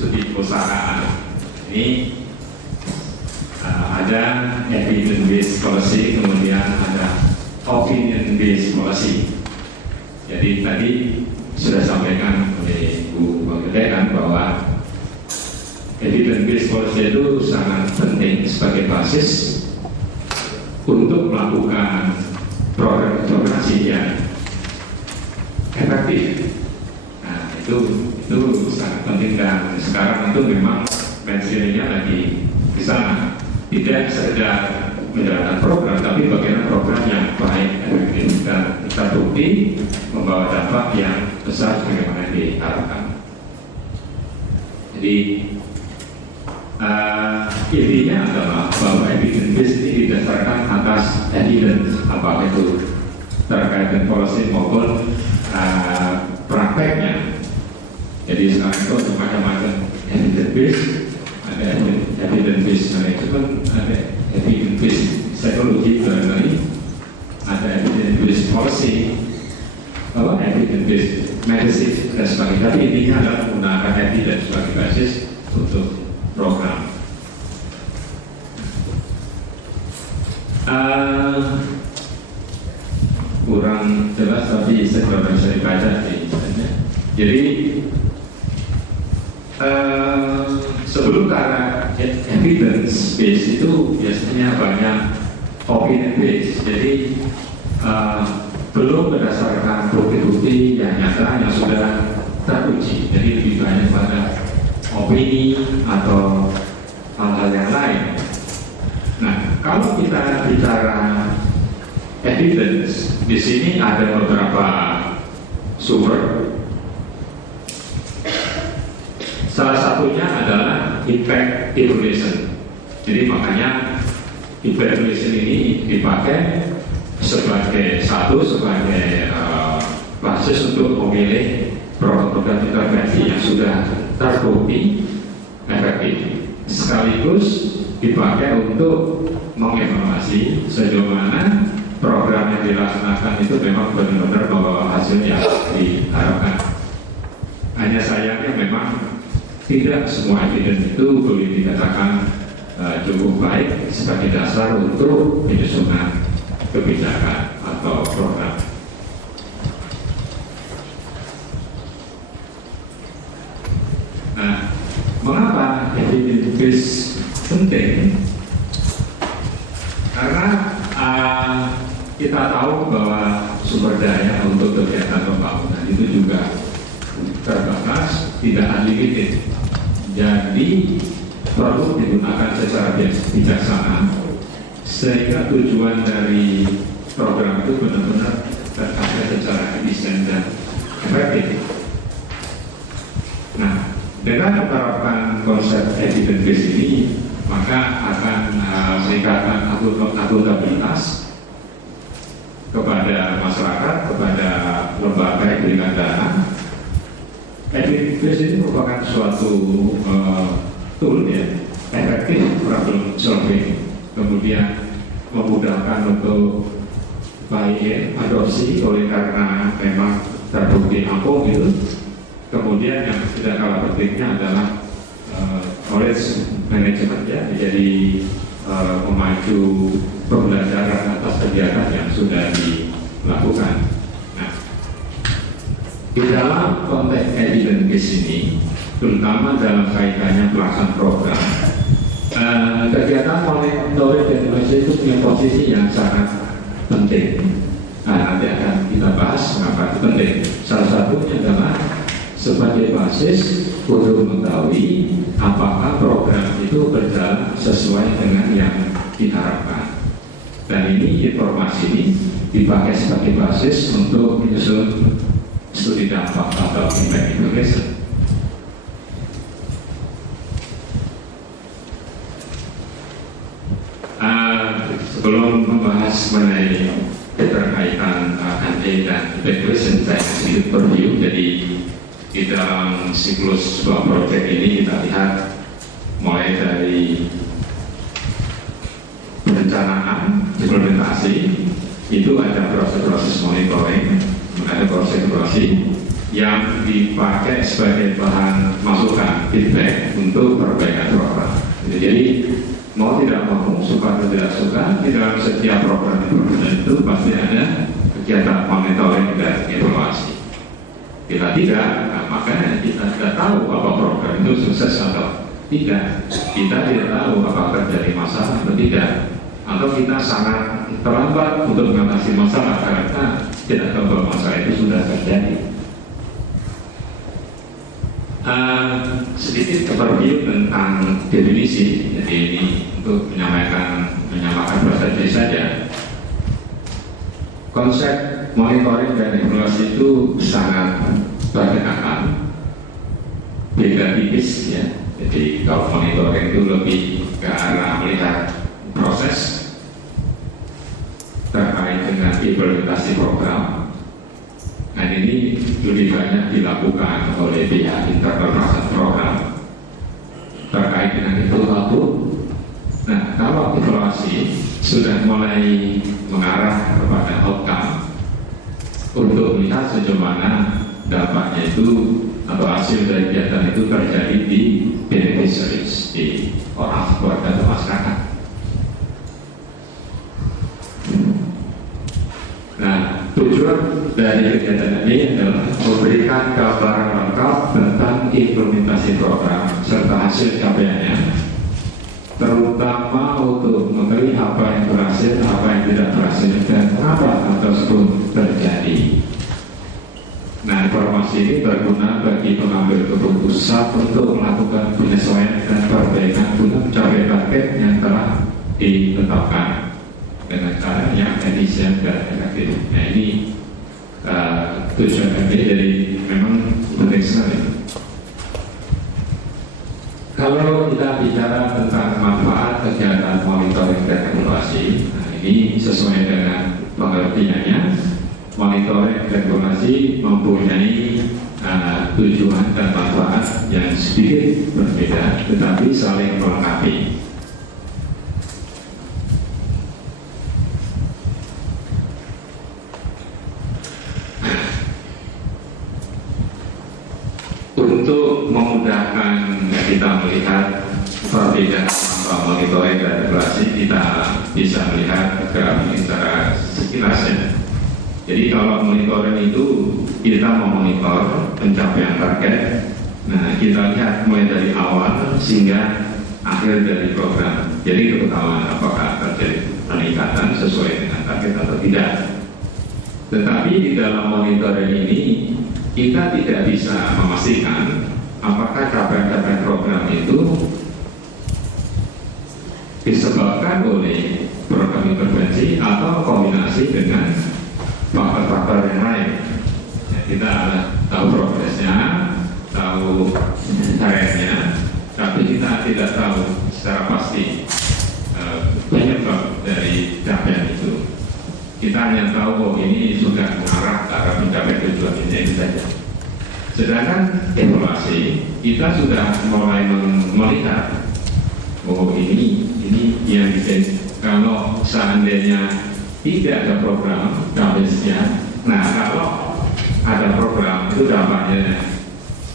studi perusahaan. Ini ada evidence based policy, kemudian ada opinion based policy. Jadi tadi sudah sampaikan oleh Bu Gede kan bahwa evidence based policy itu sangat penting sebagai basis untuk melakukan program informasi yang efektif. Nah, itu sangat penting, dan sekarang itu memang mentionnya lagi di sana. Tidak sekedar menjalankan program, tapi bagaimana program yang baik, efektif, dan terbukti membawa dampak yang besar sebagaimana diharapkan. Jadi intinya adalah bahwa evidence based ini didasarkan atas evidence, apakah itu terkait dengan policy maupun prakteknya. Jadi sekarang itu ada macam-macam evidence based, ada evidence based management, ada evidence based psychology, ada evidence based policy, evidence based medicine dan sebagainya. Tapi intinya adalah menggunakan evidence sebagai basis untuk program. Kurang jelas tapi saya bisa dibaca di sana. Jadi sebelum ke arah evidence base itu biasanya banyak opinion base. Jadi belum berdasarkan bukti-bukti yang nyata yang sudah teruji. Jadi lebih banyak pada opini atau hal-hal yang lain. Nah, kalau kita bicara evidence, di sini ada beberapa sumber. Salah satunya adalah impact evaluation. Jadi makanya impact evaluation ini dipakai sebagai basis untuk memilih program intervensi yang sudah terbukti efektif, sekaligus dipakai untuk mengevaluasi sejauh mana program yang dilaksanakan itu memang benar-benar membawa hasil yang diharapkan. Hanya sayangnya memang tidak semua evidence itu boleh dikatakan cukup baik sebagai dasar untuk penyusunan kebijakan atau program. Nah, mengapa evidence based penting? Karena kita tahu bahwa sumber daya untuk kegiatan pembangunan itu juga terbatas, tidak unlimited. Jadi perlu digunakan secara bijaksana sehingga tujuan dari program itu benar-benar tercapai secara efisien dan efektif. Nah, dengan menerapkan konsep evidence based ini, maka akan meningkatkan akuntabilitas kepada masyarakat, kepada lembaga yang berikan dana. Evidence based ini merupakan suatu tool ya, efektif problem solving, kemudian memudahkan untuk buy-in, adopsi oleh karena memang terbukti ampuh gitu. Kemudian yang tidak kalah pentingnya adalah knowledge management ya, jadi memacu pembelajaran atas kegiatan yang sudah dilakukan. Nah, di dalam konteks evidence based ini, terutama dalam kaitannya pelaksanaan program, kegiatan monitoring dan evaluasi itu punya posisi yang sangat penting. Nah, nanti akan kita bahas mengapa itu penting. Salah satunya adalah sebagai basis untuk mengetahui apakah program itu berjalan sesuai dengan yang diharapkan. Dan ini informasi ini dipakai sebagai basis untuk menyusun studi dampak atau impact evaluation. Sebelum membahas mengenai keterkaitan NA dan evaluation, saya sedikit review. Jadi di dalam siklus sebuah proyek ini kita lihat mulai dari perencanaan, implementasi, itu ada proses-proses monitoring, ada proses evaluasi, yang dipakai sebagai bahan masukan feedback untuk perbaikan program. Jadi mau tidak mau, suka atau tidak suka, di dalam setiap program itu pasti ada kegiatan monitoring dan evaluasi. Bila tidak, nah, makanya kita tidak tahu apa program itu sukses atau tidak. Kita tidak tahu apakah terjadi masalah atau tidak, atau kita sangat terlambat untuk mengatasi masalah karena tidak tahu bahwa masalah itu sudah terjadi. Sedikit overview tentang definisi. Jadi ini untuk menyamakan bahasa Indonesia saja. Konsep monitoring dan evaluasi itu sangat berdekatan, beda tipis ya. Jadi kalau monitoring itu lebih ke arah melihat proses terkait dengan implementasi program. Nah ini lebih banyak dilakukan oleh pihak internal program terkait dengan itu satu. Nah kalau evaluasi sudah mulai mengarah kepada outcome untuk melihat sejauh mana dampaknya itu atau hasil dari kegiatan itu terjadi di beneficiaries, di orang keluarga atau masyarakat. Nah, tujuan dari kegiatan ini adalah memberikan gambaran lengkap tentang implementasi program serta hasil capaiannya, terutama untuk mengetahui apa yang berhasil, apa yang tidak berhasil, dan apa tersebut terjadi. Nah, informasi ini berguna bagi pengambil keputusan untuk melakukan penyesuaian dan perbaikan guna mencapai target yang telah ditetapkan dengan cara yang efisien dan efektif. Nah ini tujuan MBA, jadi memang penting sekali. Kalau kita bicara tentang manfaat kegiatan monitoring dan evaluasi, nah ini sesuai dengan pengertiannya. Monitoring dan evaluasi mempunyai tujuan dan manfaat yang sedikit berbeda, tetapi saling melengkapi. Untuk memudahkan kita melihat perbedaan antara monitoring dan evaluasi, kita bisa melihat graf ini secara sekilas ya. Jadi kalau monitoring itu kita memonitor pencapaian target. Nah kita lihat mulai dari awal sehingga akhir dari program. Jadi ketahuan apakah terjadi peningkatan sesuai dengan target atau tidak. Tetapi di dalam monitoring ini kita tidak bisa memastikan apakah capaian-capaian program itu disebabkan oleh program intervensi atau kombinasi dengan faktor-faktor yang lain. Ya, kita tahu progresnya, tahu targetnya, tapi kita tidak tahu secara pasti penyebab dari capaian itu. Kita hanya tahu bahwa ini sudah mengarah ke arah mencapai tujuan ini saja. Sedangkan evaluasi kita sudah mulai melihat bahwa ini yang bikin kalau seandainya tidak ada program dampaknya. Nah kalau ada program itu dampaknya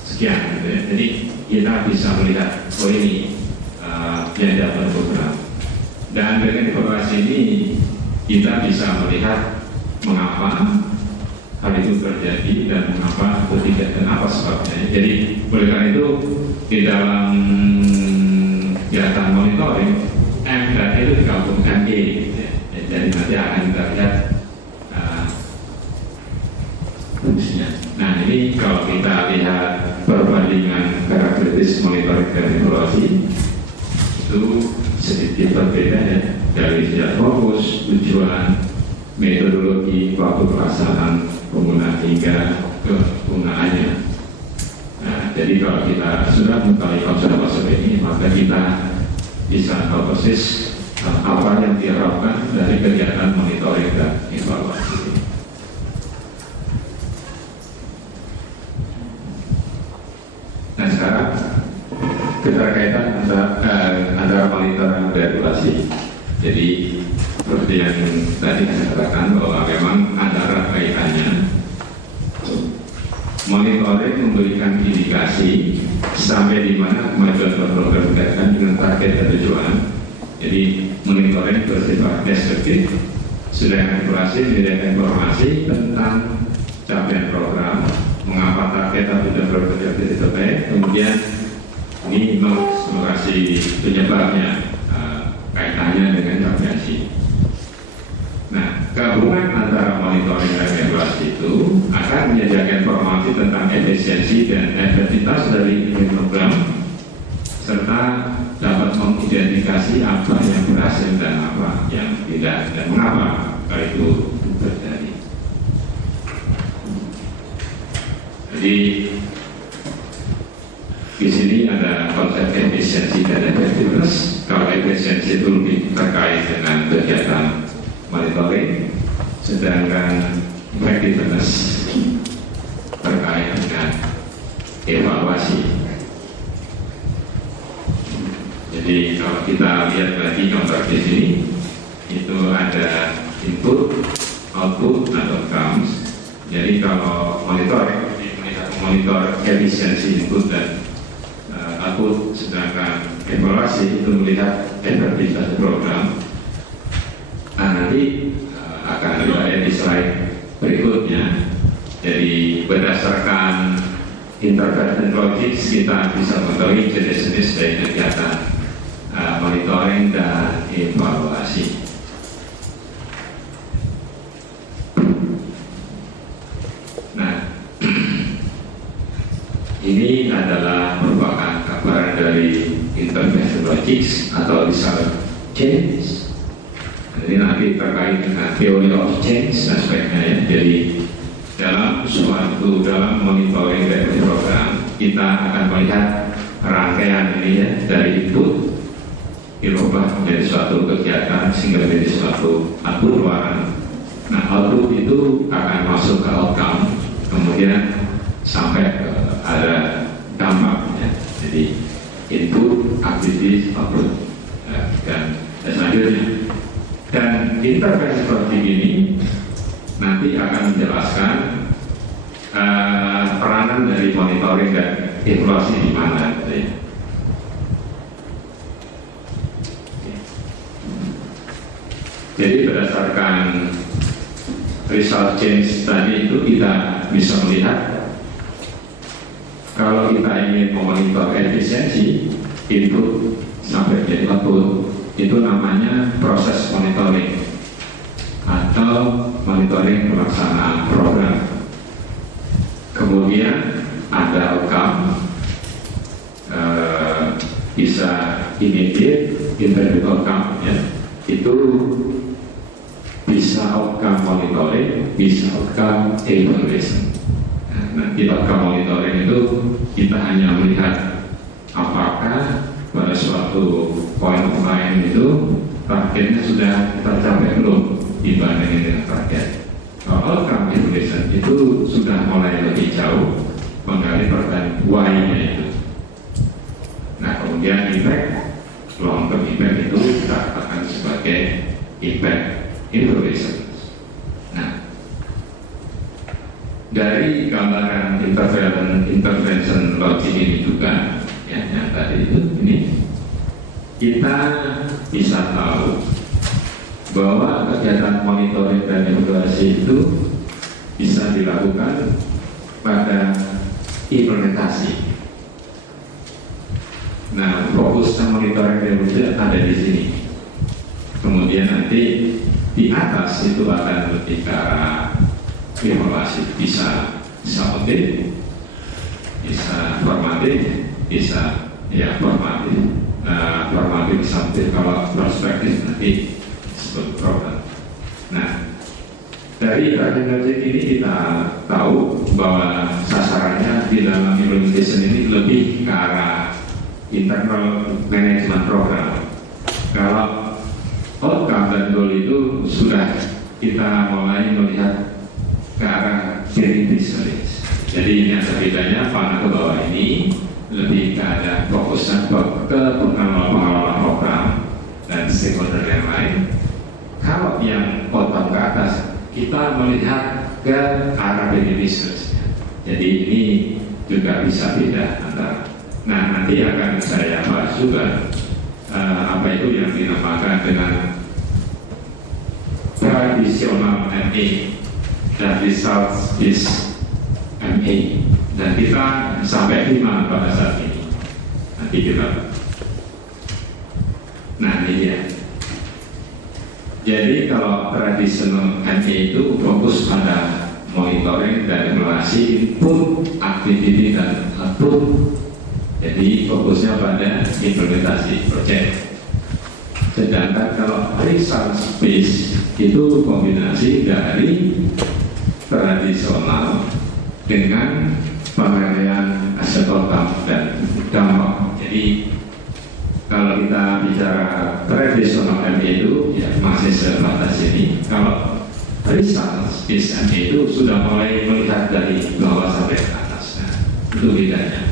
sekian gitu ya. Jadi kita bisa melihat oh ini yang dapat program. Dan dengan evaluasi ini kita bisa melihat mengapa hal itu terjadi dan mengapa itu tidak dan apa sebabnya. Jadi oleh karena itu di dalam kegiatan monitoring M dan E itu digabung ME. Jadi nanti akan kita lihat fungsinya. Nah ini kalau kita lihat perbandingan karakteristik monitoring dan evaluasi itu sedikit berbeda ya, dari sejak fokus, tujuan, metodologi, waktu pelaksanaan, penggunaan hingga kegunaannya. Nah jadi kalau kita sudah mengetahui konsep-konsep ini, maka kita bisa tahu persis apa yang diharapkan dari kegiatan monitoring dan evaluasi. Nah sekarang keterkaitan antara monitoring dan evaluasi. Jadi seperti yang tadi saya katakan bahwa memang antara kaitannya. monitoring memberikan indikasi sampai di mana kemajuan program berkaitan dengan target dan tujuan. Jadi monitoring bersifat deskriptif, sudah evaluasi, menyediakan informasi tentang capaian program, mengapa target atau tujuan program tidak dicapai, kemudian ini mengeksplorasi penyebabnya, kaitannya dengan evaluasi. Nah, gabungan antara monitoring dan evaluasi itu akan menyediakan informasi tentang efisiensi dan efektivitas dari program, serta dapat mengidentifikasi apa yang berhasil dan apa yang tidak, dan mengapa hal itu terjadi. Jadi di sini ada konsep efisiensi dan efektivitas. Kalau efisiensi itu lebih terkait dengan kegiatan monitoring, sedangkan effectiveness terkait dengan evaluasi. Jadi kalau kita lihat lagi gambar di sini, itu ada input, output, dan outcomes. Jadi kalau monitor efisiensi input dan output, sedangkan evaluasi itu melihat efektivitas program. Nanti akan ada di slide berikutnya. Jadi berdasarkan intervention logics kita bisa mengetahui jenis-jenis dari kegiatan monitoring dan evaluasi. Nah, ini adalah merupakan gambaran dari intervention logics atau result change. Jadi nanti terkait dengan teori of change aspeknya ya. Jadi dalam monitoring dari program kita akan melihat rangkaian ini ya, dari input dirubah menjadi suatu kegiatan sehingga menjadi suatu output luaran. Nah, output itu akan masuk ke outcome, kemudian sampai ke ada dampaknya. Jadi input, activity, output, dan selanjutnya. Dan intervensi seperti ini nanti akan menjelaskan peranan dari monitoring dan evaluasi di mana. Jadi berdasarkan result change tadi itu kita bisa melihat kalau kita ingin memonitor efisiensi input sampai jadi output, itu namanya proses monitoring atau monitoring pelaksanaan program. Kemudian ada outcome, bisa immediate, intermediate outcome ya. Itu bisa outcome monitoring, bisa outcome evaluation. Nah, nanti outcome monitoring itu kita hanya melihat apakah pada suatu point of time itu targetnya sudah tercapai belum dibandingin dengan target. Kalau outcome evaluation itu sudah mulai lebih jauh menggali pertanyaan why-nya itu. Nah, kemudian impact, long term impact itu kita katakan sebagai impact evaluation. Nah, dari gambaran intervention logic ini juga ya, yang tadi itu ini kita bisa tahu bahwa kegiatan monitoring dan evaluasi itu bisa dilakukan pada implementasi. Nah, fokusnya monitoring dan evaluasi ada di sini. Kemudian nanti di atas itu akan lebih ke arah evaluasi, bisa audit, bisa formatif, bisa ya formatif, sampai kalau perspektif nanti sebut program. Nah, dari logic ini kita tahu bahwa sasarannya di dalam implementation ini lebih ke arah internal management program. Kalau outcome dan goal itu sudah kita mulai melihat ke arah sharing business. Jadi ini ada bedanya, panah ke bawah ini lebih ke ada fokusnya ke pengelola program dan stakeholder yang lain. Kalau yang bottom ke atas kita melihat ke arah business. Jadi ini juga bisa beda antara. Nah, nanti akan saya bahas juga apa itu yang dinamakan dengan tradisional MA dan results based MA, dan kita sampai 5 pada saat ini. Nanti kita, nah ini ya. Jadi kalau tradisional MA itu fokus pada monitoring dan evaluasi input, activity dan output. Jadi fokusnya pada implementasi proyek. Sedangkan kalau results based itu kombinasi dari tradisional dengan penilaian aset outcome dan dampak. Jadi kalau kita bicara tradisional MA itu ya masih sebatas ini. Kalau results based MA itu sudah mulai melihat dari bawah sampai ke atas. Nah, itu bedanya.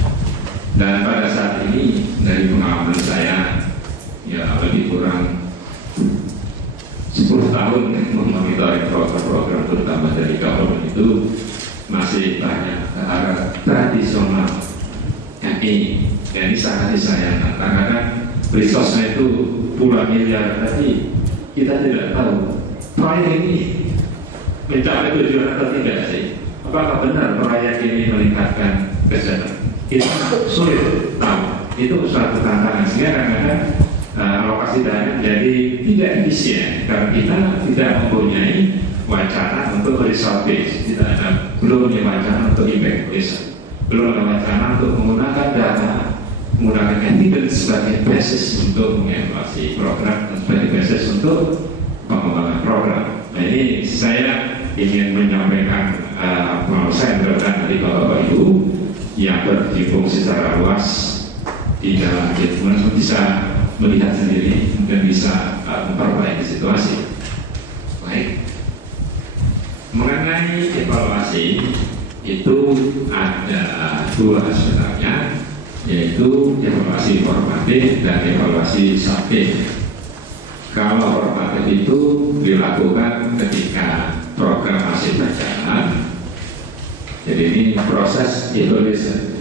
Dan pada saat ini dari pengalaman saya ya lebih kurang 10 tahun memonitor program-program terutama dari government itu masih banyak ke arah tradisional MA. Jadi sangat disayangkan karena resource-nya itu puluhan miliar, tapi kita tidak tahu proyek ini mencapai tujuan atau tidak sih. Apakah benar proyek ini meningkatkan kesehatan? Kita sulit tahu. Itu suatu tantangan sehingga kadang-kadang alokasi dana jadi tidak efisien karena kita tidak mempunyai wacana untuk result base, tidak ada, belum punya wacana untuk impact base, belum ada wacana untuk menggunakan data, menggunakan evidence sebagai basis untuk mengevaluasi program dan sebagai basis untuk pengembangan program. Nah, ini saya ingin menyampaikan saya berharap dari Bapak Ibu yang berkecimpung secara luas di dalam kehidupan bisa melihat sendiri dan bisa memperbaiki situasi. Baik, mengenai evaluasi itu ada 2 sebenarnya, yaitu evaluasi formatif dan evaluasi subjektif. Kalau formatif itu dilakukan ketika program masih berjalan, jadi ini proses evaluation.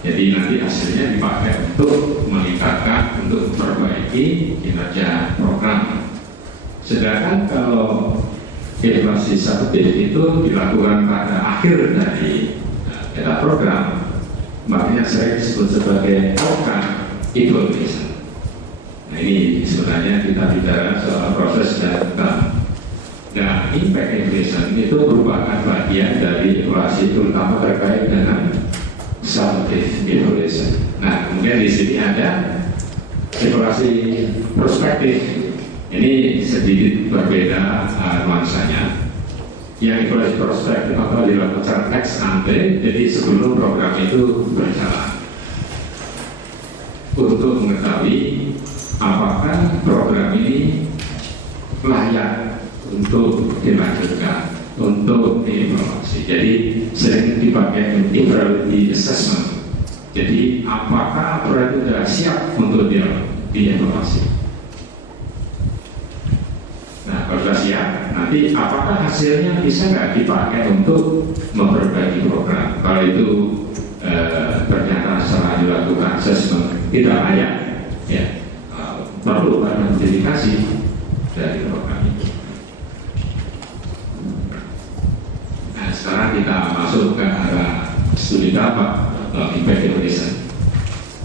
Jadi nanti hasilnya dipakai untuk meningkatkan, untuk memperbaiki kinerja program. Sedangkan kalau evaluasi subjektif itu dilakukan pada akhir dari data program, makanya saya disebut sebagai outcome evaluation. Nah, ini sebenarnya kita bicara soal proses dan impact evaluation itu merupakan bagian dari evaluasi terutama terkait dengan summative evaluation. Nah, kemudian di sini ada evaluasi prospektif. Ini sedikit berbeda nuansanya. Yang evaluasi prospektif atau dilakukan secara ex ante, jadi sebelum program itu berjalan, untuk mengetahui apakah program ini layak untuk dilanjutkan, untuk dievaluasi. Jadi sering dipakai evaluation assessment. Jadi apakah proyek itu sudah siap untuk dievaluasi? Nah, kalau sudah siap, nanti apakah hasilnya bisa nggak dipakai untuk memperbaiki program? Kalau itu ternyata setelah dilakukan assessment tidak layak, ya perlu ada modifikasi dari program itu. Sekarang kita masuk ke arah studi dampak atau impact evaluation.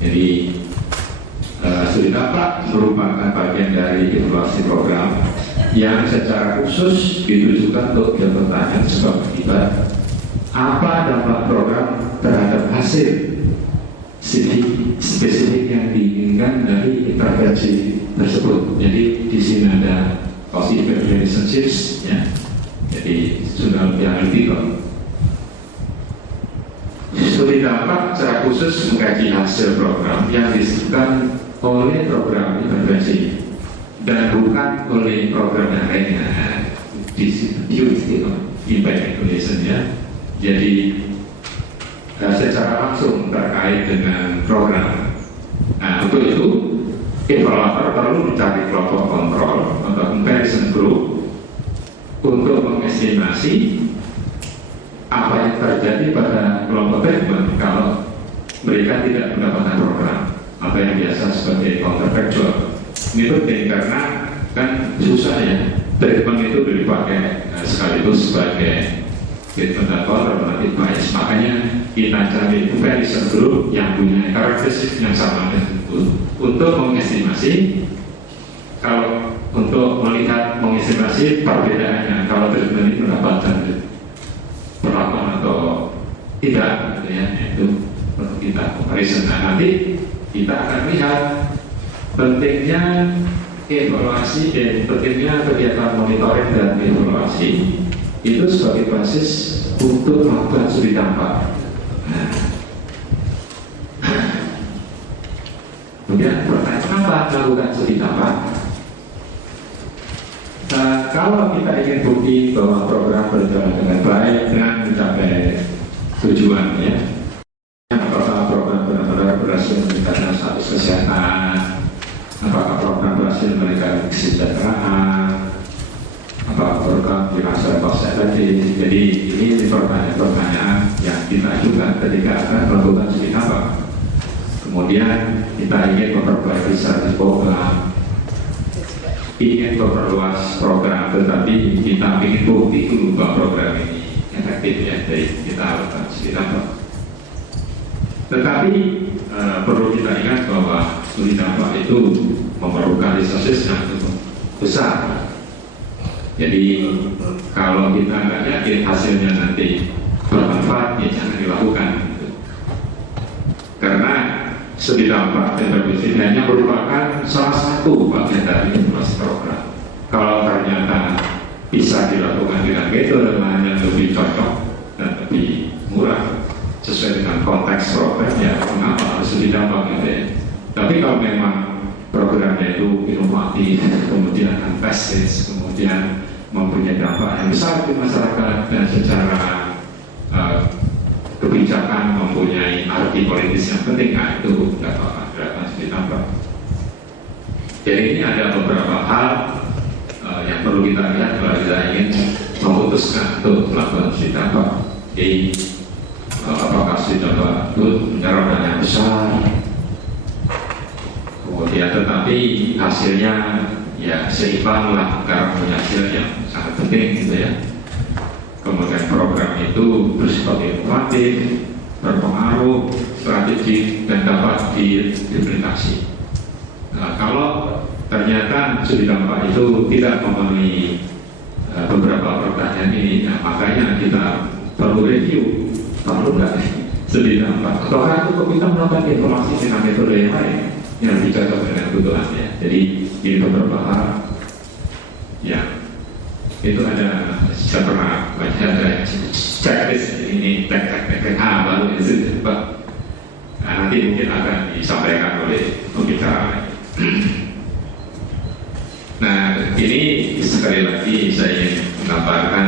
Jadi studi dampak merupakan bagian dari evaluasi program yang secara khusus ditujukan untuk pertanyaan sebab akibat apa dampak program terhadap hasil spesifik yang diinginkan dari intervensi tersebut. Jadi di sini ada cost effect relationships, ya. Jadi sudah lebih analytical. Studi dampak secara khusus mengkaji hasil program yang disebutkan oleh program intervensi dan bukan oleh program yang lainnya. Di impact evaluation, ya. Jadi secara langsung terkait dengan program. Nah, untuk itu evaluator perlu mencari kelompok kontrol atau comparison group untuk mengestimasi apa yang terjadi pada kelompok treatment kalau mereka tidak mendapatkan program atau yang biasa sebagai counterfactual. Ini penting karena kan susah ya, treatment itu dipakai sekaligus sebagai treatment atau relatif bias. Makanya kita cari comparison group yang punya karakteristik yang sama tersebut untuk mengestimasi, kalau untuk melihat mengestimasi perbedaannya kalau treatment ini mendapatkan perlakuan atau tidak, gitu ya, itu perlu kita comparison. Nah, nanti kita akan lihat pentingnya evaluasi dan pentingnya kegiatan monitoring dan evaluasi itu sebagai basis untuk melakukan studi dampak. Nah, kemudian pertanyaan, kenapa melakukan studi dampak? Kalau kita ingin bukti bahwa program berjalan dengan baik dan mencapai tujuannya, apakah program benar-benar berhasil meningkatkan status kesehatan, apakah program berhasil meningkatkan kesejahteraan, apakah program dirasa cost effective. Jadi ini pertanyaan-pertanyaan yang kita ajukan ketika akan melakukan studi dampak. Kemudian kita ingin memperbaiki strategi program, ingin memperluas program, tetapi kita ingin bukti dulu bahwa program ini efektif ya, jadi kita lakukan studi dampak. Tetapi perlu kita ingat bahwa studi dampak itu memerlukan resources yang cukup besar. Jadi kalau kita nggak yakin hasilnya nanti bermanfaat, ya jangan dilakukan. Karena studi dampak dan intervensi hanya merupakan salah satu bagian dari evaluasi program. Kalau ternyata bisa dilakukan dengan metode yang lebih cocok dan lebih murah sesuai dengan konteks program, ya mengapa harus studi dampak gitu ya. Tapi kalau memang programnya itu inovatif, kemudian fantastis, kemudian mempunyai dampak yang besar di masyarakat dan secara kebijakan mempunyai arti politis yang penting, nah itu tidak apa-apa dilakukan studi dampak. Jadi ini ada beberapa hal yang perlu kita lihat kalau kita ingin memutuskan untuk melakukan studi dampak. Jadi apakah studi dampak itu menyerap dana yang besar, kemudian tetapi hasilnya ya seimbang lah karena punya hasil yang sangat penting gitu ya. Kemudian program itu bersifat inovatif, berpengaruh, strategik, dan dapat diimplementasi. Nah, kalau ternyata studi dampak itu tidak memenuhi beberapa pertanyaan ini, nah, makanya kita perlu review, perlu nggak studi dampak. Apakah cukup kita melakukan informasi dengan metode yang lain yang dicocok dengan kebutuhannya. Jadi ini beberapa hal yang itu ada. Saya pernah baca ada checklist ini teknik baru itu Pak. Nah, nanti mungkin akan disampaikan oleh pembicara. Nah, ini sekali lagi saya ingin menggambarkan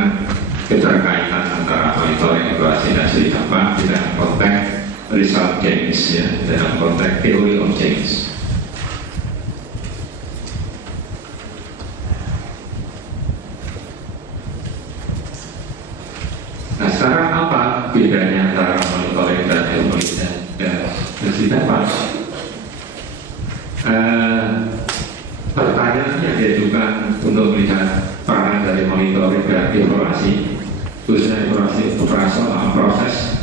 keterkaitan antara monitoring, evaluasi, dan studi dampak dalam konteks result change ya, dalam konteks theory of change. Nah, sekarang apa bedanya antara monitoring dan evaluasi dan studi dampak? Pertanyaan yang diajukan untuk melihat peran dari monitoring dan evaluasi, khususnya evaluasi operasional proses,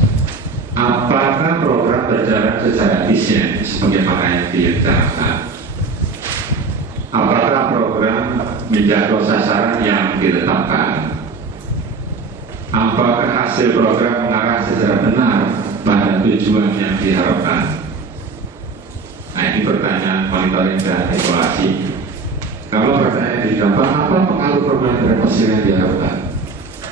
apakah program berjalan secara efisien sebagaimana yang direncanakan? Apakah program menjangkau sasaran yang ditetapkan? Apakah hasil program mengarah secara benar pada tujuan yang diharapkan? Nah, ini pertanyaan monitoring dan evaluasi. Kalau pertanyaan di dampak, apa pengaruh program terhadap hasil yang diharapkan?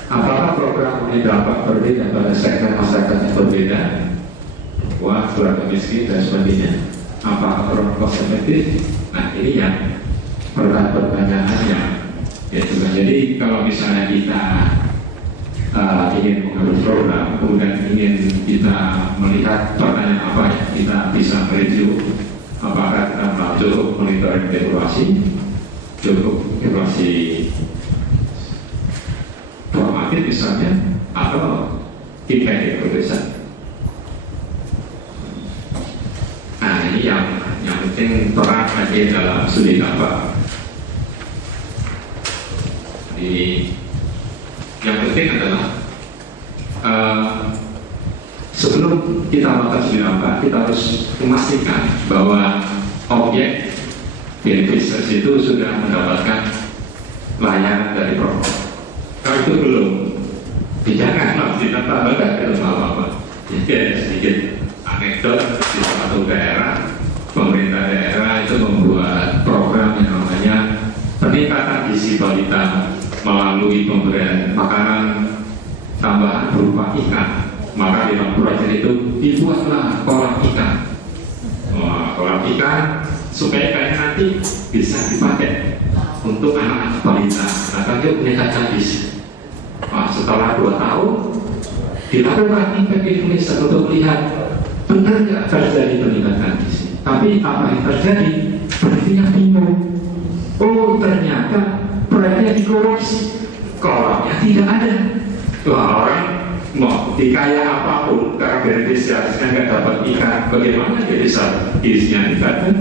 Apakah program mempunyai dampak berbeda pada sektor masyarakat yang berbeda? Wah, keluarga miskin dan sebagainya. Apakah program cost effective? Nah, ini yang pertanyaan yang juga. Jadi kalau misalnya kita ingin mengambil program, kemudian ingin kita melihat pertanyaan apa ya, kita bisa mereview apakah kita cukup monitoring evaluasi, cukup evaluasi formatif misalnya, atau impact progression. Nah ini yang penting terang aja dalam studi dampak. Jadi yang penting adalah sebelum kita melakukan studi dampak, kita harus memastikan bahwa objek beneficiaries itu sudah mendapatkan layanan dari program. Kalau itu belum, jangan kita tambahkan ke apa-apa. Jadi ada sedikit anekdot di suatu daerah, pemerintah daerah itu membuat program yang namanya peningkatan gizi balita melalui pemberian makanan tambahan berupa ikan. Maka di dalam proyek itu dibuatlah kolam ikan. Kolam ikan supaya ikannya nanti bisa dipakai untuk anak-anak balita. Maka dia meningkatkan gizi. Setelah 2 tahun dilakukan impact Indonesia untuk melihat benar nggak terjadi peningkatan gizi. Tapi apa yang terjadi? Berarti bingung. Oh ternyata proyeknya dikorupsi, kolamnya tidak ada. Wah orang mau dikaya apapun karena beneficiarisnya nggak dapat ikan, bagaimana dia bisa gizinya didapat?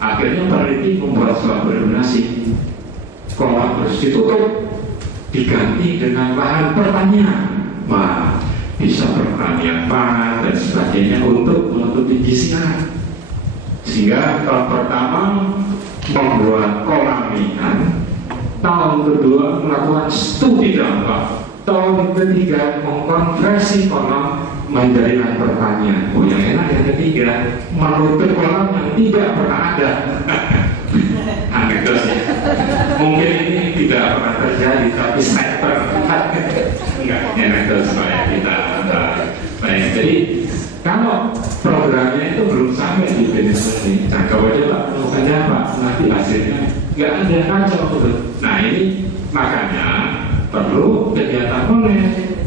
Akhirnya peneliti membuat sebuah rekomendasi, kolam harus ditutup, diganti dengan lahan pertanian. Wah, bisa pertanian pangan dan sebagainya untuk menutupi gizi anak. Sehingga tahun pertama membuat kolam ikan, tahun kedua melakukan studi dampak, tahun ketiga mengkonversi kolam menjadi lahan pertanian. Oh yang enak yang ketiga menutup kolam yang tidak pernah ada. Anekdot ya. Mungkin ini tidak pernah terjadi, tapi saya pernah. Enggak, anekdot supaya kita baik. Jadi kalau programnya itu belum sampai di finish ini, jangka wajah Pak, melakukannya apa? Nanti hasilnya nggak ada kacau betul. Nah ini makanya perlu kegiatan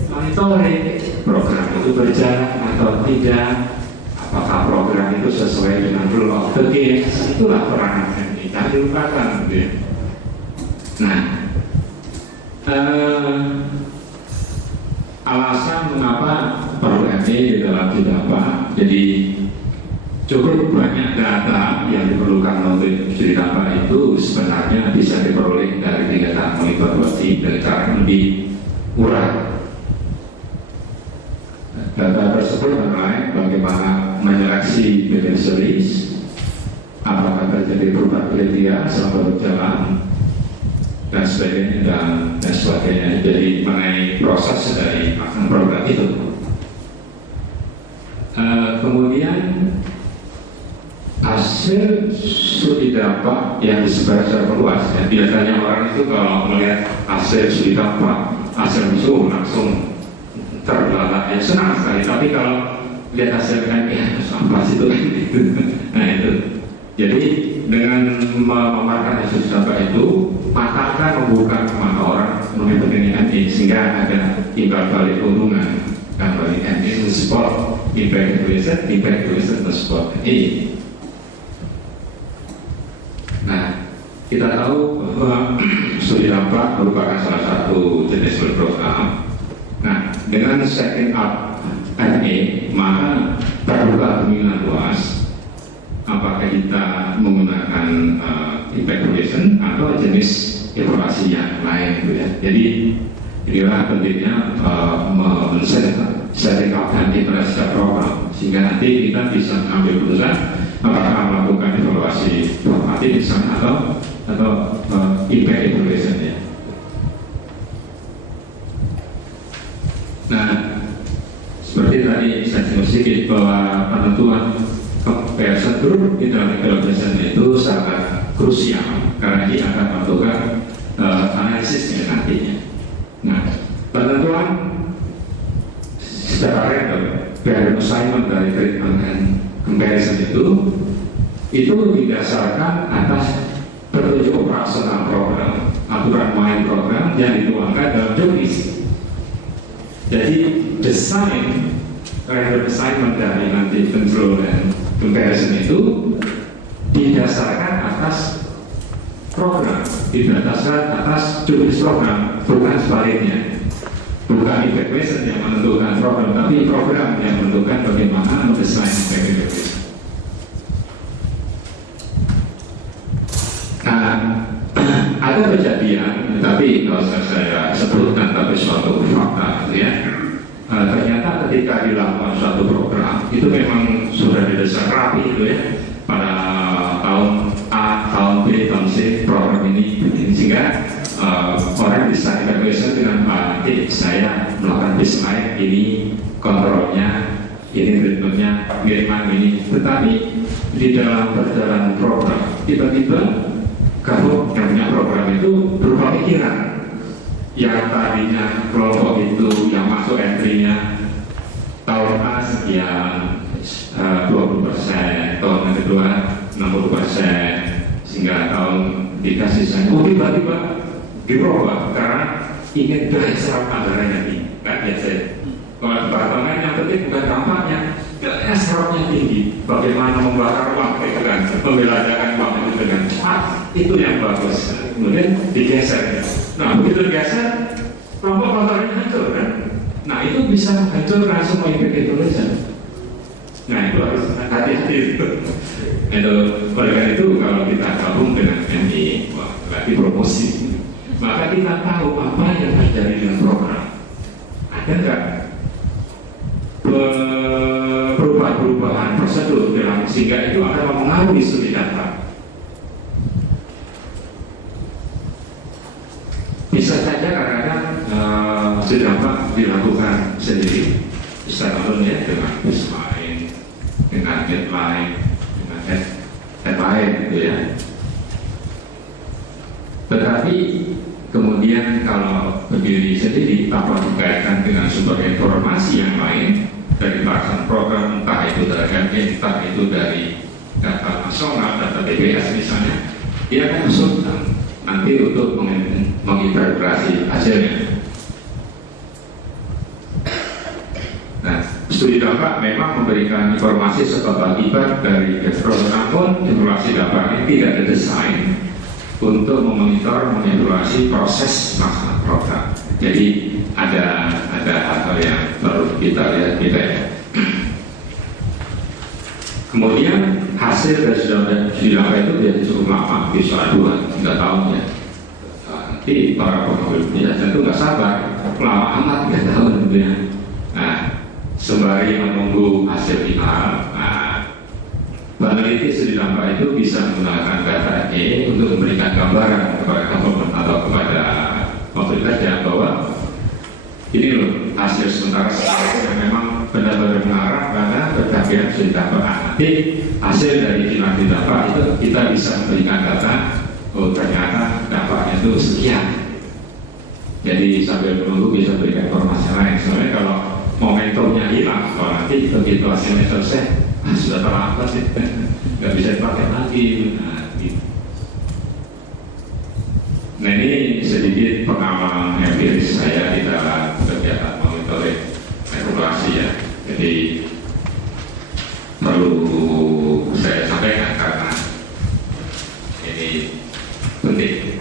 monitoring program itu berjalan atau tidak, apakah program itu sesuai dengan rule of the game. Itulah peranan MI, jangan dilupakan gitu ya. Nah alasan mengapa perlu MI di dalam dampak, jadi cukup banyak data yang diperlukan untuk studi dampak itu sebenarnya bisa diperoleh dari kegiatan monitoring dengan cara yang lebih murah. Data tersebut mengenai bagaimana menyeleksi beneficiaries, apakah terjadi perubahan kriteria selama berjalan, dan sebagainya dan sebagainya. Jadi mengenai proses dari program itu. Kemudian hasil studi dampak yang disebar secara luas ya. Biasanya orang itu kalau melihat hasil studi dampak, hasil musuh langsung terbelalak, ya senang sekali. Tapi kalau lihat hasil kan ya apa sih itu? Nah itu. Jadi dengan memaparkan hasil studi dampak itu, matangkan membuka mata orang mengikuti MI sehingga ada imbal balik keuntungan. Dan bagi MI support impact evaluation support MI. Nah, kita tahu bahwa studi dampak merupakan salah satu jenis program. Nah, dengan setting up MA, maka terbuka kemungkinan luas apakah kita menggunakan impact evaluation atau jenis evaluasi yang lain, gitu ya. Jadi inilah pentingnya setting up dan iterasi program sehingga nanti kita bisa mengambil keputusan apakah melakukan evaluasi formatif misalnya atau impact evaluation ya. Nah, seperti tadi saya sedikit bahwa penentuan comparison group di dalam evaluation itu sangat krusial karena dia akan melakukan analisisnya nantinya. Nah, penentuan secara random assignment dari treatment and comparison itu didasarkan atas petunjuk operasional program, aturan main program yang dituangkan dalam job list. Jadi desain random assignment dari nanti control dan comparison itu didasarkan atas program, didasarkan atas job list program, bukan sebaliknya. bukan evaluation yang menentukan program, tapi program yang menentukan bagaimana mendesain evaluation. Nah, ada kejadian, tapi nggak usah saya sebutkan, tapi suatu fakta, gitu ya. Ternyata ketika dilakukan suatu program itu memang sudah didesain rapi, gitu ya. Pada tahun A, tahun B, tahun C, program ini begini, sehingga orang bisa evaluation dengan nanti saya melakukan baseline ini, kontrolnya, ini ritmenya, pengiriman ini. Tetapi di dalam perjalanan program tiba-tiba kamu yang punya program itu berubah pikiran. Yang tadinya kelompok itu yang masuk entry-nya tahun A sekian 20%, tahun yang kedua 60%, sehingga tahun dikasih saya, tiba-tiba dirubah karena ingin dari serap anggaran yang tinggi, kan biasa. Kalau departemen yang penting bukan kampanye, serapnya tinggi. Bagaimana membakar uang itu kan, membelajakan uang itu dengan cepat, itu yang bagus. Kemudian digeser. Nah begitu digeser, kelompok kontornya hancur kan. Nah itu bisa menghancurkan semua impact tulisan. Nah itu harus hati-hati itu. Oleh itu kalau kita gabung dengan MI, berarti promosi. Maka kita tahu apa yang terjadi dengan program. Ada nggak perubahan prosedur dalam, sehingga itu akan mempengaruhi studi data. Bisa saja kadang-kadang studi data dilakukan sendiri, standalone dengan baseline, dengan deadline, dengan headline, gitu ya. Tetapi kemudian kalau berdiri sendiri tanpa dikaitkan dengan sumber informasi yang lain dari pelaksanaan program, entah itu dari MI, entah itu dari data nasional, data DBS misalnya, dia akan kesulitan nanti untuk mengintegrasi hasilnya. Nah, studi dampak memang memberikan informasi sebab akibat dari program, namun evaluasi dampak ini tidak didesain untuk memonitor, mengevaluasi proses pelaksanaan program. Jadi ada hal-hal yang perlu kita lihat, kita ya. Kemudian hasil dari studi dampak itu dia cukup lama, bisa 2-3 tahun ya. Nanti para pengambil kebijakan itu nggak sabar, lama amat 3 tahun gitu ya. Nah, sembari menunggu hasil final, peneliti studi dampak itu bisa menggunakan data E untuk memberikan gambaran kepada government atau kepada pemberi kerja bahwa ini loh hasil sementara yang memang benar-benar mengarah pada berbagai studi dampak. Nanti hasil dari final studi dampak itu kita bisa memberikan data, oh ternyata dampaknya itu sekian. Jadi sambil menunggu bisa berikan informasi lain. Soalnya kalau momentumnya hilang, kalau nanti begitu hasilnya selesai, sudah terlambat sih, nggak bisa dipakai lagi. Nah ini sedikit pengalaman empiris saya di dalam kegiatan monitoring regulasi ya. Jadi perlu saya sampaikan karena ini penting.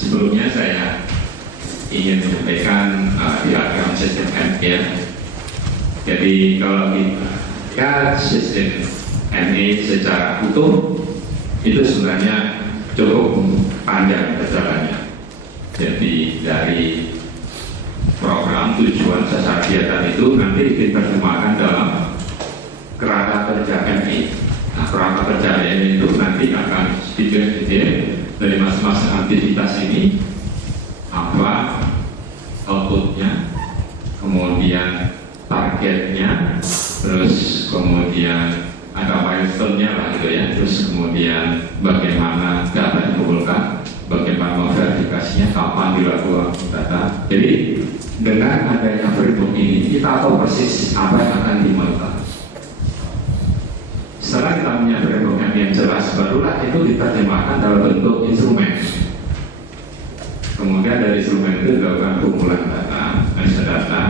Sebelumnya saya ingin menyampaikan diagram sistem MI ya. Jadi kalau kita sistem MI secara utuh itu sebenarnya cukup panjang perjalanannya. Jadi dari program tujuan sasaran kegiatan itu nanti diterjemahkan dalam kerangka kerja MI. Nah, kerangka kerja MI itu nanti akan detail dari masing-masing aktivitas ini, apa outputnya, kemudian targetnya, terus kemudian ada milestone-nya lah gitu ya, terus kemudian bagaimana data dikumpulkan, bagaimana verifikasinya, kapan dilakukan data. Jadi dengan adanya framework ini kita tahu persis apa yang akan dimonitor. Setelah kita punya framework yang jelas, barulah itu diterjemahkan dalam bentuk instrumen. Kemudian dari instrumen itu dilakukan kumpulan data, analisa data,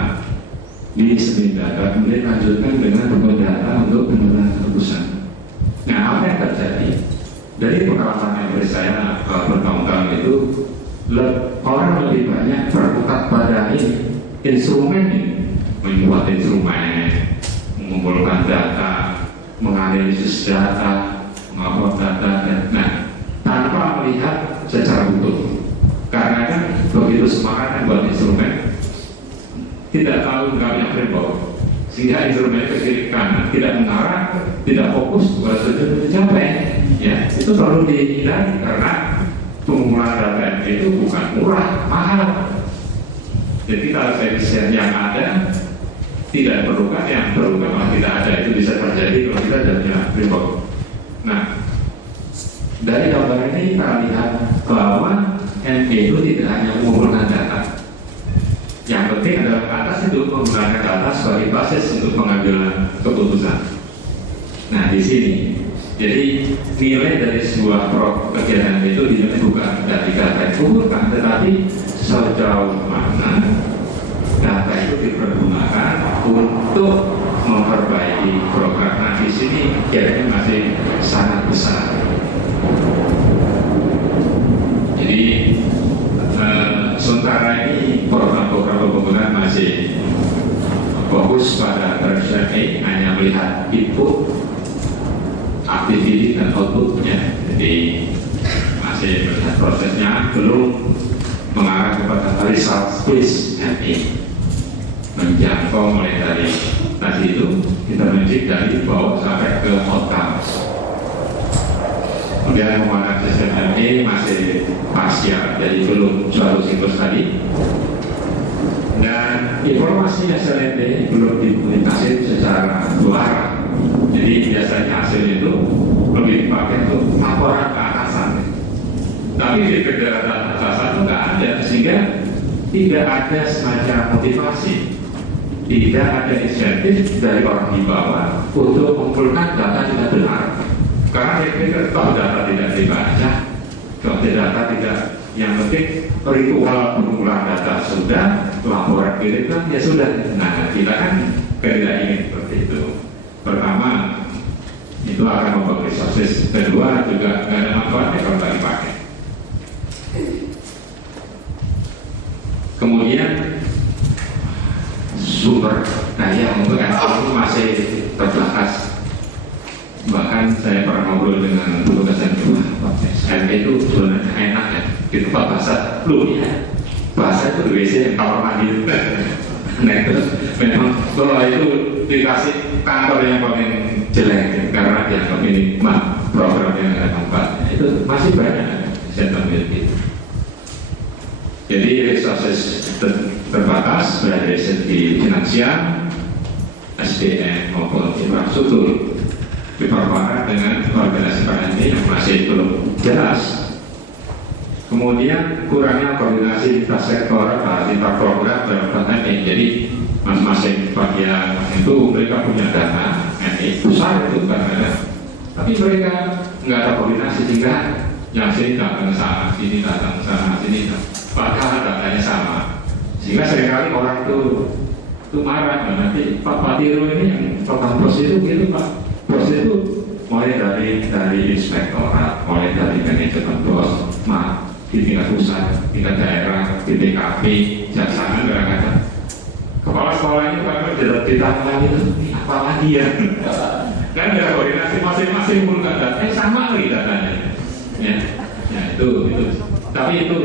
di semi data, kemudian lanjutkan dengan bentuk data untuk penurunan keputusan. Nah, apa yang terjadi? Dari pengalaman yang saya bertahun-tahun itu, orang lebih banyak berkutat pada ini instrumen ini, membuat instrumen, mengumpulkan data, menganalisis data, mengupload data, nah tanpa melihat secara utuh. Karena kan begitu semangat kan buat instrumen, tidak tahu nggak punya framework, sehingga instrumen ke kiri kanan tidak mengarah, tidak fokus pada tujuan tercapai. Ya, itu perlu dihindari karena pengumpulan data itu bukan murah, mahal. Jadi kalau efisien yang ada tidak diperlukan, yang perlukan malah tidak ada. Itu bisa terjadi kalau kita tidak punya framework. Nah, dari gambar ini kita lihat bahwa NP itu tidak hanya mengumpulkan data. Yang penting adalah ke atas itu menggunakan data sebagai basis untuk pengambilan keputusan. Nah, di sini, jadi nilai dari sebuah kegiatan itu dinilai bukan dari data yang kumpulkan, tetapi sejauh mana data itu dipergunakan untuk memperbaiki program. Nah, di sini kegiatannya masih sangat besar. Jadi sementara ini program-program pembangunan masih fokus pada tradisional A, hanya melihat input, activity dan outputnya. Jadi masih melihat prosesnya, belum mengarah kepada result based MA, menjangkau mulai dari tadi itu intervensi dari bawah sampai ke outcomes. Kemudian menggunakan sistem MA masih parsial, jadi belum suatu siklus tadi. Dan informasi SLND belum dipublikasi secara dua arah. Jadi biasanya hasil itu lebih dipakai untuk laporan ke atasan. Tapi di federal atasan itu nggak ada, sehingga tidak ada semacam motivasi, tidak ada insentif dari orang di bawah untuk mengumpulkan data tidak benar. Karena kita tahu data tidak dibaca, kalau data tidak, yang penting ritual pengumpulan data sudah, laporan kirimkan ya sudah. Nah, kita kan tidak ingin seperti itu. Pertama, itu akan membawa resources. Kedua, juga nggak ada manfaatnya kalau tak dipakai. Kemudian sumber daya untuk itu masih terbatas. Bahkan saya pernah ngobrol dengan petugas yang SMP itu sebenarnya enak ya, gitu Pak, bahasa lu ya, bahasa itu WC kamar mandi. Nah itu memang bahwa itu dikasih kantor yang paling jelek karena dianggap ini program yang ada manfaatnya. Itu masih banyak saya tampil gitu. Jadi resources terbatas dari segi finansial, SDM maupun infrastruktur. Diperparah dengan organisasi PNI yang masih belum jelas. Kemudian kurangnya koordinasi lintas sektor, lintas program dalam PNI. Jadi masing-masing bagian itu mereka punya dana NI besar itu kadang-kadang, tapi mereka nggak ada koordinasi sehingga yang sini datang ke sana, sini datang ke sana, sini padahal datanya sama. Sehingga seringkali orang itu marah, nanti Pak Patiru ini yang program pos itu gitu Pak. Bos itu mulai dari inspektorat, mulai dari manajemen bos, di tingkat pusat, tingkat daerah, di TKP, jaksanaan kadang-kadang. Kepala sekolahnya bahkan tidak ditanya itu, apa lagi ya? Kan ada koordinasi masing-masing menggunakan data, sama lagi datanya. Ya itu. Tapi itu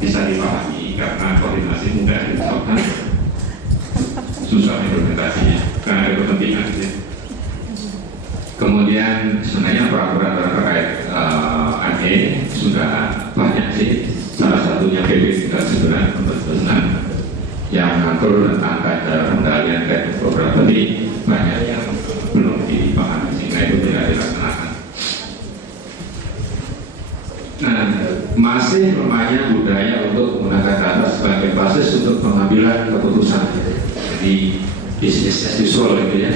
bisa dipahami karena koordinasi mudah dilakukan, susah implementasinya karena ada kepentingan. Kemudian sebenarnya peraturan terkait ME sudah banyak sih. Salah satunya PP 39 yang mengatur tentang kadar pengendalian dan program, tapi banyak yang belum dipahami sehingga itu tidak dilaksanakan. Nah, masih lemahnya budaya untuk menggunakan data sebagai basis untuk pengambilan keputusan. Jadi bisnis as usual gitu ya.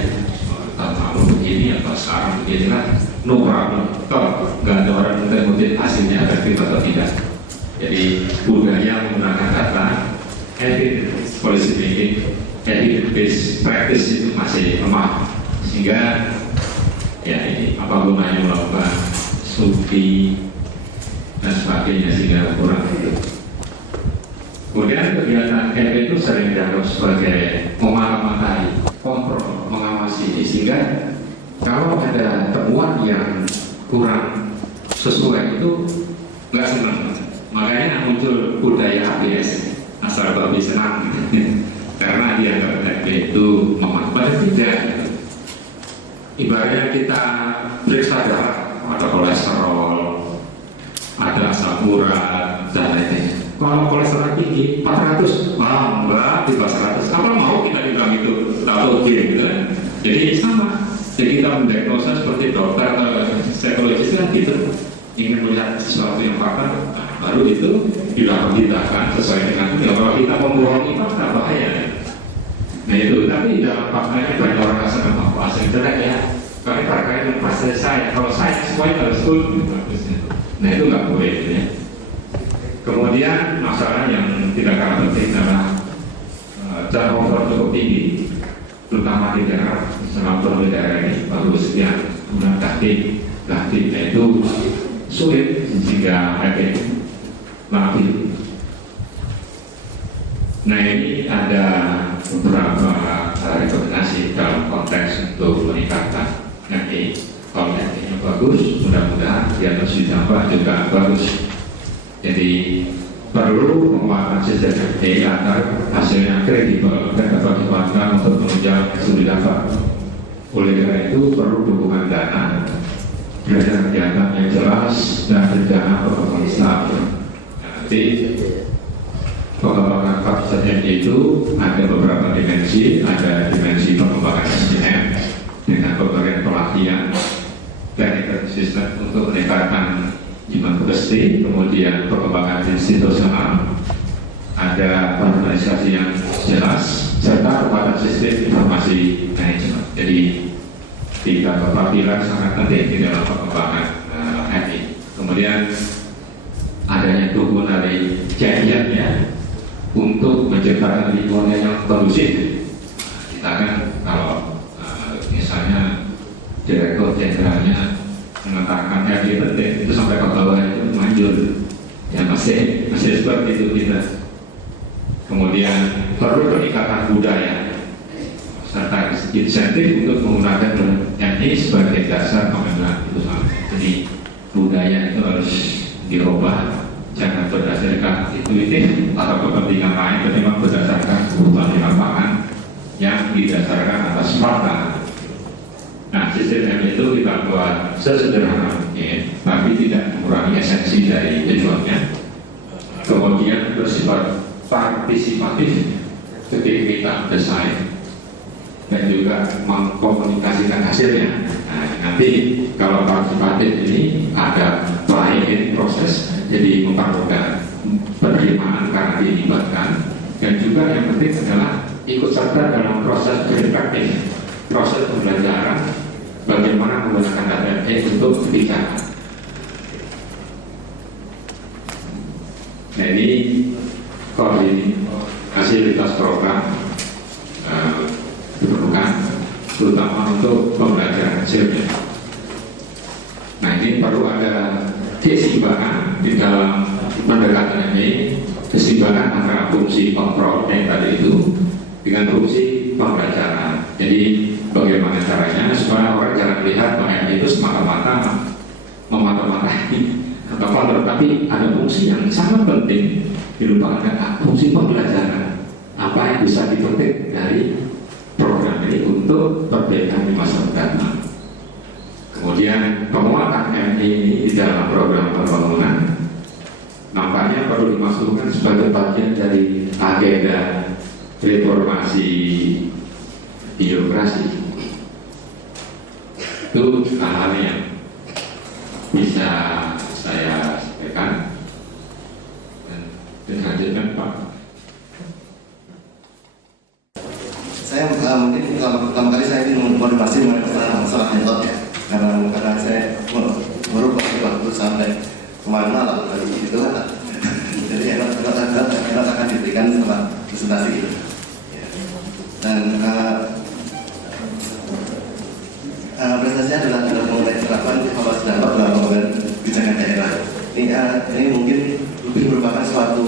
Kalau begini atau sekarang begini lah, no problem. Kalau nggak ada orang mengutip hasilnya efektif atau tidak. Jadi budaya menggunakan data, evidence policy making, evidence based practice itu masih lemah. Sehingga ya ini apa gunanya melakukan studi dan sebagainya sehingga kurang itu. Kemudian kegiatan MP itu sering dianggap sebagai memata-matai, kontrol, mengawasi, sehingga kalau ada temuan yang kurang sesuai itu nggak senang. Makanya muncul budaya ABS, asal babi senang, karena dianggap MP itu memanfaatkan tidak. Ibaratnya kita periksa darah, ada kolesterol, ada asam urat, dan lain-lain. Kalau kolesterol tinggi 400, enggak di 400. Apa mau kita bilang itu patologi gitu kan? Jadi sama. Jadi kita mendiagnosa seperti dokter atau psikologis kan gitu. Ingin melihat sesuatu yang fatal, baru itu dilakukan sesuai dengan itu. Kalau kita membohong itu tidak bahaya. Nah itu, tapi dalam faktanya banyak orang rasakan apa asal jelek ya. Kalau terkait dengan pasal saya, kalau saya semuanya harus full, nah itu nggak boleh ya. Kemudian masalah yang tidak kalah penting adalah turnover cukup tinggi, terutama di daerah, misalnya di daerah ini baru sekian bulan aktif itu sulit sehingga efek langsung. Nah ini ada beberapa rekomendasi dalam konteks untuk meningkatkan FI. Kalau FI-nya bagus, mudah-mudahan diagnosis ditambah juga bagus. Jadi perlu penguatan sistem FI agar hasilnya kredibel dan dapat dimanfaatkan untuk menunjang kesulitan dapat. Oleh karena itu perlu dukungan dana, kegiatan yang jelas dan rencana perkembangan staff. Nanti pengembangan kapasitas itu ada beberapa dimensi, ada dimensi pengembangan SDM dengan berbagai pelatihan dan sistem untuk meningkatkan human capacity, kemudian pengembangan institusional, ada organisasi yang jelas, serta pada sistem informasi manajemen. Jadi tiga keterampilan sangat penting di dalam pengembangan FI. Kemudian adanya dukungan dari jajarannya untuk menciptakan lingkungan yang kondusif. Kita kan kalau misalnya direktur jenderalnya mengatakan FI penting, itu sampai ke bawah itu manjur, ya masih seperti itu kita. Kemudian perlu peningkatan budaya serta insentif untuk menggunakan FI sebagai dasar pemerintahan itu sama. Jadi budaya itu harus dirubah, jangan berdasarkan intuitif atau kepentingan lain, tapi memang berdasarkan kebutuhan di lapangan yang didasarkan atas fakta. Nah, sistem itu kita buat sesederhana mungkin, tapi tidak mengurangi esensi dari tujuannya. Kemudian bersifat partisipatif ketika kita desain dan juga mengkomunikasikan hasilnya. Nah, nanti kalau partisipatif ini ada buy-in proses, jadi mempermudah penerimaan karena dilibatkan, dan juga yang penting adalah ikut serta dalam proses interaktif, proses pembelajaran bagaimana menggunakan data untuk kebijakan. Nah ini fasilitas program diperlukan terutama untuk pembelajaran hasilnya. Nah ini perlu ada keseimbangan di dalam pendekatan ini, keseimbangan antara fungsi kontrol yang tadi itu dengan fungsi pembelajaran. Jadi bagaimana caranya supaya orang jangan melihat bahwa itu semata-mata memata-matai atau kontrol, tapi ada fungsi yang sangat penting dilupakan, fungsi pembelajaran. Apa yang bisa dipetik dari program ini untuk perbaikan di masa mendatang. Kemudian penguatan MI ini di dalam program pembangunan nampaknya perlu dimasukkan sebagai bagian dari agenda reformasi birokrasi. Itu hal-hal yang bisa saya sampaikan dan dilanjutkan Pak. Saya mungkin pertama kali saya ingin mengonfirmasi mengenai masalah metode ya, karena saya baru waktu sampai kemarin malam tadi itu kan, jadi enak akan diberikan setelah presentasi itu. Dan presentasinya adalah mengenai penerapan evaluasi dampak dalam pembangunan kebijakan daerah. Ini mungkin lebih merupakan suatu